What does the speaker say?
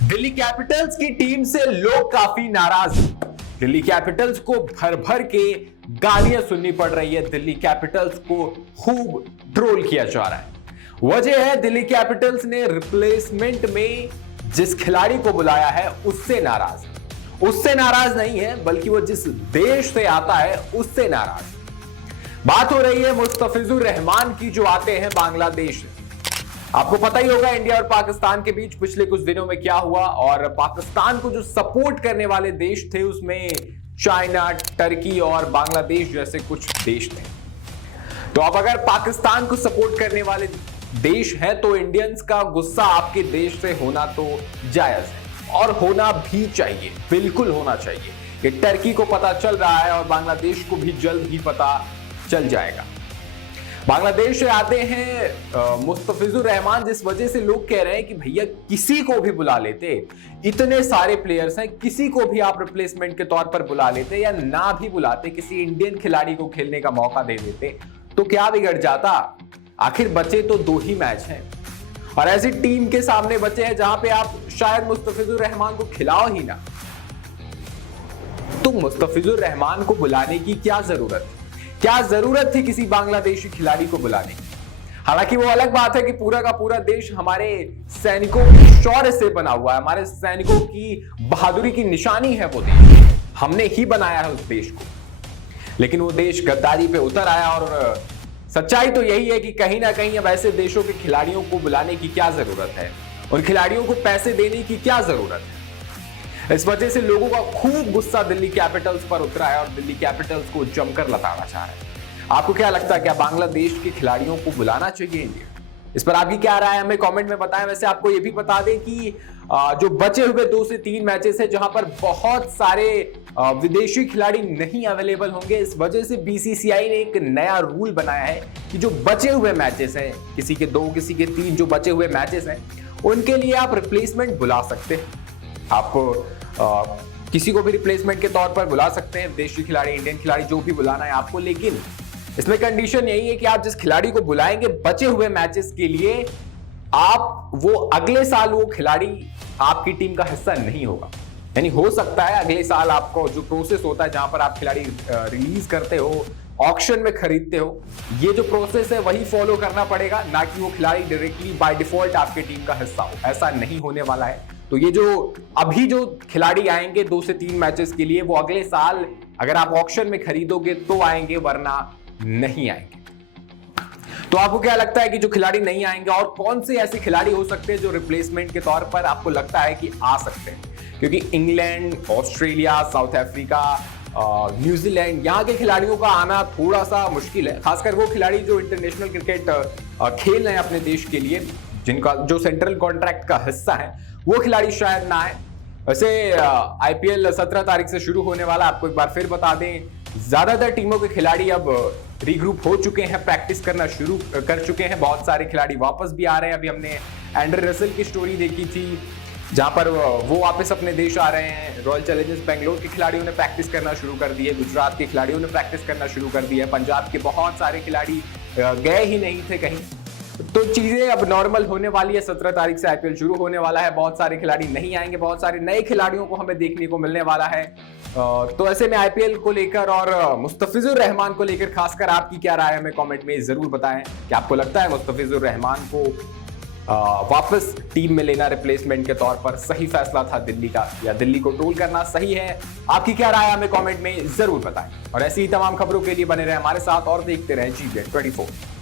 Delhi Capitals की team से लोग काफी नाराज हैं। दिल्ली कैपिटल्स को भर भर के गालियां सुननी पड़ रही है। दिल्ली कैपिटल्स को खूब ट्रोल किया जा रहा है। वजह है दिल्ली कैपिटल्स ने रिप्लेसमेंट में जिस खिलाड़ी को बुलाया है उससे नाराज है। उससे नाराज नहीं है बल्कि वो जिस देश से आता है उससे नाराज है। बात हो रही है मुस्तफिजुर रहमान की जो आते हैं बांग्लादेश से। आपको पता ही होगा इंडिया और पाकिस्तान के बीच पिछले कुछ दिनों में क्या हुआ, और पाकिस्तान को जो सपोर्ट करने वाले देश थे उसमें चाइना, टर्की और बांग्लादेश जैसे कुछ देश थे। तो अब अगर पाकिस्तान को सपोर्ट करने वाले देश हैं तो इंडियंस का गुस्सा आपके देश से होना तो जायज है और होना भी चाहिए, बिल्कुल होना चाहिए। कि टर्की को पता चल रहा है और बांग्लादेश को भी जल्द ही पता चल जाएगा। बांग्लादेश से आते हैं मुस्तफिजुर रहमान, जिस वजह से लोग कह रहे हैं कि भैया किसी को भी बुला लेते, इतने सारे प्लेयर्स हैं, किसी को भी आप रिप्लेसमेंट के तौर पर बुला लेते या ना भी बुलाते, किसी इंडियन खिलाड़ी को खेलने का मौका दे देते तो क्या बिगड़ जाता। आखिर बचे तो 2 ही मैच हैं और ऐसी टीम के सामने बचे हैं जहां पे आप शायद मुस्तफिजुर रहमान को खिलाओ ही ना। तो मुस्तफिजुर रहमान को बुलाने की क्या जरूरत थी किसी बांग्लादेशी खिलाड़ी को बुलाने की। हालांकि वो अलग बात है कि पूरा का पूरा देश हमारे सैनिकों के शौर्य से बना हुआ है, हमारे सैनिकों की बहादुरी की निशानी है वो देश, हमने ही बनाया है उस देश को। लेकिन वो देश गद्दारी पे उतर आया और सच्चाई तो यही है कि कहीं ना कहीं अब ऐसे देशों के खिलाड़ियों को बुलाने की क्या जरूरत है, उन खिलाड़ियों को पैसे देने की क्या जरूरत है। इस वजह से लोगों का खूब गुस्सा दिल्ली कैपिटल्स पर उतरा है और दिल्ली कैपिटल्स को जमकर लताड़ा चाह रहा है। आपको क्या लगता है, क्या बांग्लादेश के खिलाड़ियों को बुलाना चाहिए इंडिया? इस पर आपकी क्या राय है हमें कमेंट में बताएं। वैसे आपको ये भी बता दें कि जो बचे हुए 2 से 3 मैचेस हैं जहां पर बहुत सारे विदेशी खिलाड़ी नहीं अवेलेबल होंगे, इस वजह से बीसीसीआई ने एक नया रूल बनाया है कि जो बचे हुए मैचेस हैं, किसी के 2 किसी के 3 जो बचे हुए मैचेस हैं उनके लिए आप रिप्लेसमेंट बुला सकते हैं। आप किसी को भी रिप्लेसमेंट के तौर पर बुला सकते हैं, विदेशी खिलाड़ी, इंडियन खिलाड़ी, जो भी बुलाना है आपको। लेकिन इसमें कंडीशन यही है कि आप जिस खिलाड़ी को बुलाएंगे बचे हुए मैचेस के लिए, आप वो अगले साल वो खिलाड़ी आपकी टीम का हिस्सा नहीं होगा। यानी हो सकता है अगले साल आपको जो प्रोसेस होता है जहां पर आप खिलाड़ी रिलीज करते हो, ऑक्शन में खरीदते हो, ये जो प्रोसेस है वही फॉलो करना पड़ेगा, ना कि वो खिलाड़ी डायरेक्टली बाय डिफॉल्ट आपकी टीम का हिस्सा हो। ऐसा नहीं होने वाला है। तो ये जो अभी जो खिलाड़ी आएंगे 2 से 3 मैचेस के लिए, वो अगले साल अगर आप ऑक्शन में खरीदोगे तो आएंगे, वरना नहीं आएंगे। तो आपको क्या लगता है कि जो खिलाड़ी नहीं आएंगे और कौन से ऐसे खिलाड़ी हो सकते हैं जो रिप्लेसमेंट के तौर पर आपको लगता है कि आ सकते हैं? क्योंकि England, Australia, south Africa, New Zealand, यहाँ के खिलाड़ियों का आना थोड़ा सा मुश्किल है। खासकर वो खिलाड़ी जो इंटरनेशनल क्रिकेट खेल रहे हैं अपने देश के लिए, जिनका जो सेंट्रल कॉन्ट्रैक्ट का हिस्सा है, वो खिलाड़ी शायद ना आए। वैसे आईपीएल 17 तारीख से शुरू होने वाला, आपको एक बार फिर बता दें, ज्यादातर टीमों के खिलाड़ी अब रीग्रुप हो चुके हैं, प्रैक्टिस करना शुरू कर चुके हैं। बहुत सारे खिलाड़ी वापस भी आ रहे हैं। अभी हमने एंड्रे रसेल की स्टोरी देखी थी जहां पर वो वापस अपने देश आ रहे हैं। रॉयल चैलेंजर्स बेंगलोर के खिलाड़ियों ने प्रैक्टिस करना शुरू कर दी है, गुजरात के खिलाड़ियों ने प्रैक्टिस करना शुरू कर दी है, पंजाब के बहुत सारे खिलाड़ी गए ही नहीं थे कहीं। तो चीजें अब नॉर्मल होने वाली है। 17 तारीख से आईपीएल शुरू होने वाला है। बहुत सारे खिलाड़ी नहीं आएंगे, बहुत सारे नए खिलाड़ियों को हमें देखने को मिलने वाला है। तो ऐसे में आईपीएल को लेकर और मुस्तफिजुर रहमान को लेकर खासकर आपकी क्या राय है हमें कमेंट में जरूर बताएं। कि आपको लगता है मुस्तफिजुर रहमान को वापस टीम में लेना रिप्लेसमेंट के तौर पर सही फैसला था दिल्ली का, या दिल्ली को ट्रोल करना सही है? आपकी क्या राय है हमें कमेंट में जरूर बताएं। और ऐसी ही तमाम खबरों के लिए बने रहे हमारे साथ और देखते रहें GBN 24।